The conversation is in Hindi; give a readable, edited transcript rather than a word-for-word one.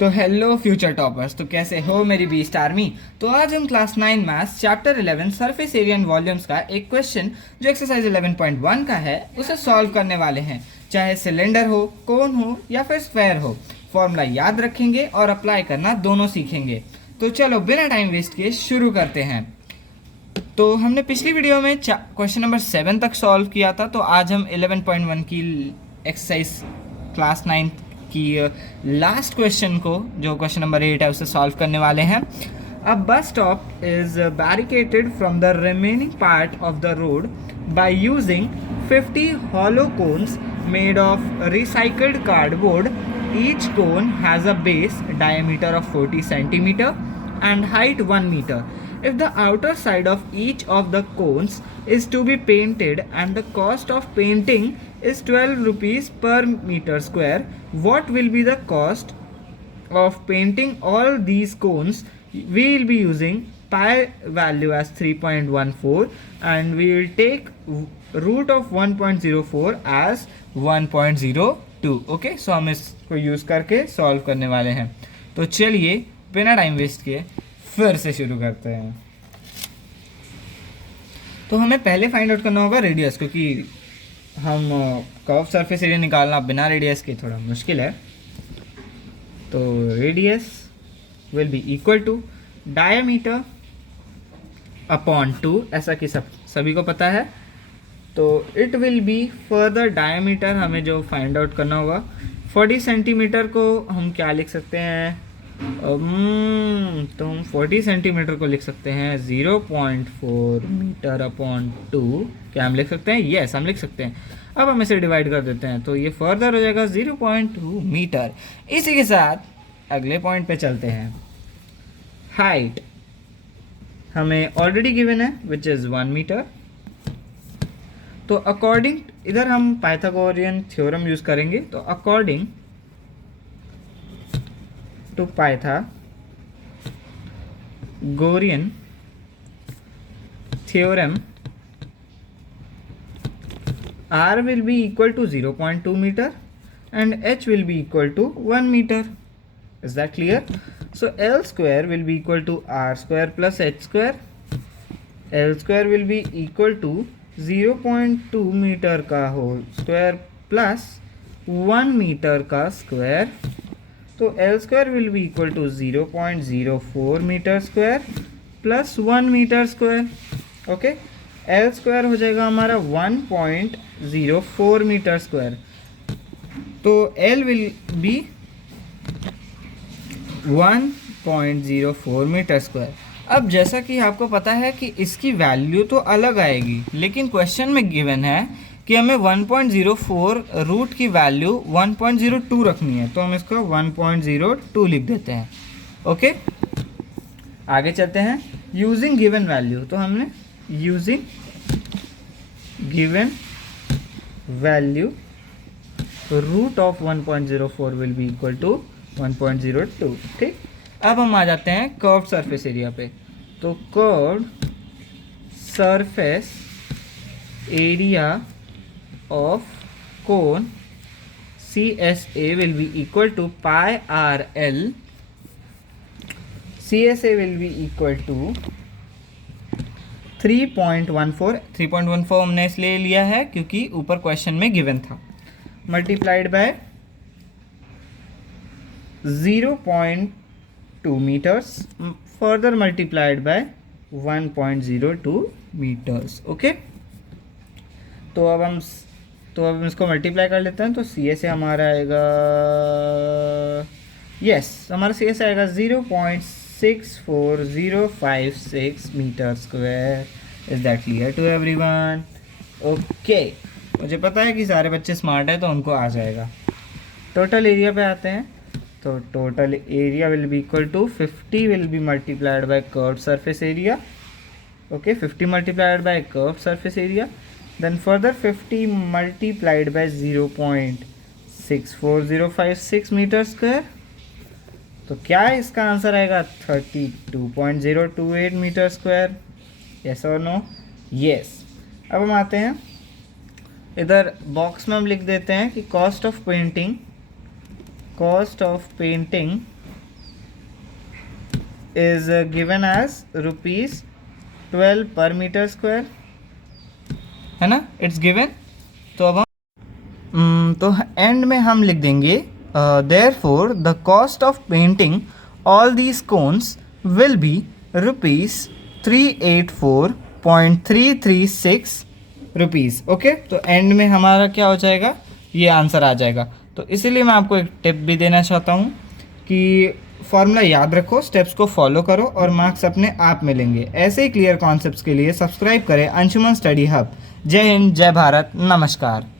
तो हेलो फ्यूचर टॉपर्स, तो कैसे हो मेरी बीस्ट आर्मी। तो आज हम class 9 maths chapter 11 surface area and volumes का एक क्वेश्चन जो एक्सरसाइज 11.1 का है उसे सॉल्व करने वाले हैं। चाहे सिलेंडर हो, कोन हो या फिर स्क्वायर हो, फॉर्मूला याद रखेंगे और अप्लाई करना दोनों सीखेंगे। तो चलो बिना टाइम वेस्ट किए शुरू करते हैं। तो हमने पिछली वीडियो में क्वेश्चन नंबर 7 तक सॉल्व किया था, तो आज हम 11.1 की एक्सरसाइज क्लास 9 की लास्ट क्वेश्चन को, जो क्वेश्चन नंबर 8 है, उसे सॉल्व करने वाले हैं। A bus stop is barricaded from the remaining part of the road by using 50 hollow cones made of recycled cardboard. Each cone has a base diameter of 40 centimeter and height 1 meter. If the outer side of each of the cones is to be painted and the cost of painting is 12 rupees per meter square, what will be the cost of painting all these cones? We will be using pi value as 3.14 and we will take root of 1.04 as 1.02. Okay, सो हम इसको यूज़ करके सॉल्व करने वाले हैं। तो चलिए बिना टाइम वेस्ट किए फिर से शुरू करते हैं। तो हमें पहले फाइंड आउट करना होगा रेडियस, क्योंकि हम कर्व सरफेस एरिया निकालना बिना रेडियस के थोड़ा मुश्किल है। तो radius will be equal to diameter upon 2, ऐसा कि सभी को पता है। तो it will be further diameter, हमें जो फाइंड आउट करना होगा 40 सेंटीमीटर को हम क्या लिख सकते हैं, तो हम 40 सेंटीमीटर को लिख सकते हैं 0.4 मीटर अपॉन 2। क्या हम लिख सकते हैं? यस, हम लिख सकते हैं। अब हम इसे डिवाइड कर देते हैं तो ये फर्दर हो जाएगा 0.2 मीटर। इसी के साथ अगले पॉइंट पे चलते हैं। हाइट हमें ऑलरेडी गिवन है विच इज़ 1 मीटर। तो अकॉर्डिंग, इधर हम पाइथागोरियन थ्योरम यूज़ करेंगे। तो according to Pythagorean theorem, R will be equal to 0.2 meter and H will be equal to 1 meter. Is that clear? So L square will be equal to R square plus H square. L square will be equal to 0.2 meter का होल स्क्वायर प्लस 1 मीटर का स्क्वायर। तो L square will be equal to 0.04 metre square plus 1 metre square. Okay, L square हो जाएगा हमारा 1.04 मीटर स्क्वायर। तो L will be 1.04 metre square. अब जैसा कि आपको पता है कि इसकी वैल्यू तो अलग आएगी, लेकिन क्वेश्चन में गिवन है कि हमें 1.04 रूट की वैल्यू 1.02 रखनी है, तो हम इसको 1.02 लिख देते हैं। ओके, आगे चलते हैं। यूजिंग गिवन वैल्यू, तो हमने using given value root of 1.04 will be equal to 1.02। ठीक, अब हम आ जाते हैं कर्व्ड सरफेस एरिया पे। तो curved surface area of cone CSA will be equal to pi RL. CSA will be equal to 3.14। 3.14 हमने इसलिए लिया है क्योंकि ऊपर क्वेश्चन में गिवन था, multiplied by 0.2 metres further multiplied by 1.02 metres. Okay, तो अब हम इसको मल्टीप्लाई कर लेते हैं। तो सी एस हमारा आएगा, यस, हमारा सी एस आएगा 0.64056 metre square. Is that clear to everyone? Okay, मुझे पता है कि सारे बच्चे स्मार्ट है तो उनको आ जाएगा। टोटल एरिया पे आते हैं। तो total area will be equal to 50 will be multiplied by curved surface area. Okay, 50 multiplied by curved surface area, then further 50 multiplied by 0.64056 metre square. तो क्या इसका आंसर आएगा? 32.028 मीटर स्क्वायर। यस और नो? यस। अब हम आते हैं इधर बॉक्स में, हम लिख देते हैं कि cost of painting is given as ₹12 per metre square, है ना, इट्स गिवन। तो अब हम तो एंड में हम लिख देंगे therefore the cost of painting all these cones will be ₹384.336। Okay, तो एंड में हमारा क्या हो जाएगा, ये आंसर आ जाएगा। तो इसीलिए मैं आपको एक टिप भी देना चाहता हूँ कि फॉर्मूला याद रखो, स्टेप्स को फॉलो करो और मार्क्स अपने आप मिलेंगे। ऐसे ही क्लियर कॉन्सेप्ट्स के लिए सब्सक्राइब करें अंशुमन स्टडी हब। जय हिंद, जय भारत, नमस्कार।